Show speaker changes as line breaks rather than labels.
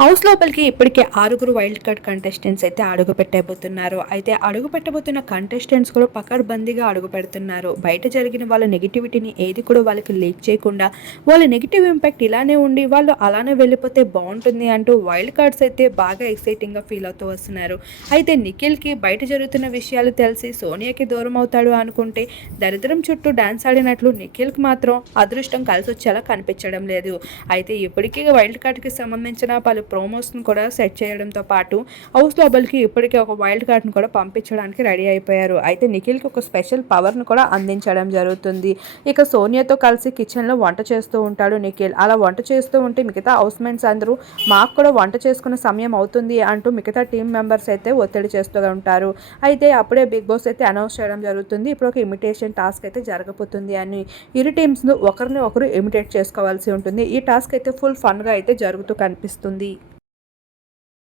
House లోపలికి ఇప్పటికే ఆరుగురు వైల్డ్ కార్డ్ కంటెస్టెంట్స్ అయితే అడుగు పెట్టబోతున్నారు. అయితే అడుగు పెట్టబోతున్న కంటెస్టెంట్స్ కూడా పకడ్బందీగా అడుగు పెడుతున్నారు. బయట జరిగిన వాళ్ళ నెగిటివిటీని ఏది కూడా వాళ్ళకి లీక్ చేయకుండా వాళ్ళ నెగిటివ్ ఇంపాక్ట్ ఇలానే ఉండి వాళ్ళు అలానే వెళ్ళిపోతే బాగుంటుంది అంటూ వైల్డ్ కార్డ్స్ అయితే బాగా ఎక్సైటింగ్గా ఫీల్ అవుతూ వస్తున్నారు. అయితే నిఖిల్కి బయట జరుగుతున్న విషయాలు తెలిసి సోనియాకి దూరం అవుతాడు అనుకుంటే దరిద్రం చుట్టూ డాన్స్ ఆడినట్లు నిఖిల్కి మాత్రం అదృష్టం కలిసి వచ్చేలా కనిపించడం లేదు. అయితే ఇప్పటికీ వైల్డ్ కార్డ్కి సంబంధించిన పలు ప్రోమోస్ను కూడా సెట్ చేయడంతో పాటు హౌస్ లోపలికి ఇప్పటికే ఒక వైల్డ్ కార్డ్ను కూడా పంపించడానికి రెడీ అయిపోయారు. అయితే నిఖిల్కి ఒక స్పెషల్ పవర్ను కూడా అందించడం జరుగుతుంది. ఇక సోనియాతో కలిసి కిచెన్లో వంట చేస్తూ ఉంటాడు నిఖిల్. అలా వంట చేస్తూ ఉంటే మిగతా హౌస్ మేట్స్ అందరూ మాకు కూడా వంట చేసుకునే సమయం అవుతుంది అంటూ మిగతా టీం మెంబర్స్ అయితే ఒత్తిడి చేస్తూ ఉంటారు. అయితే అప్పుడే బిగ్ బాస్ అయితే అనౌన్స్ చేయడం జరుగుతుంది. ఇప్పుడు ఒక ఇమిటేషన్ టాస్క్ అయితే జరగబోతుంది అని ఇరు టీమ్స్ను ఒకరిని ఒకరు ఇమిటేట్ చేసుకోవాల్సి ఉంటుంది. ఈ టాస్క్ అయితే ఫుల్ ఫన్గా అయితే జరుగుతూ కనిపిస్తుంది.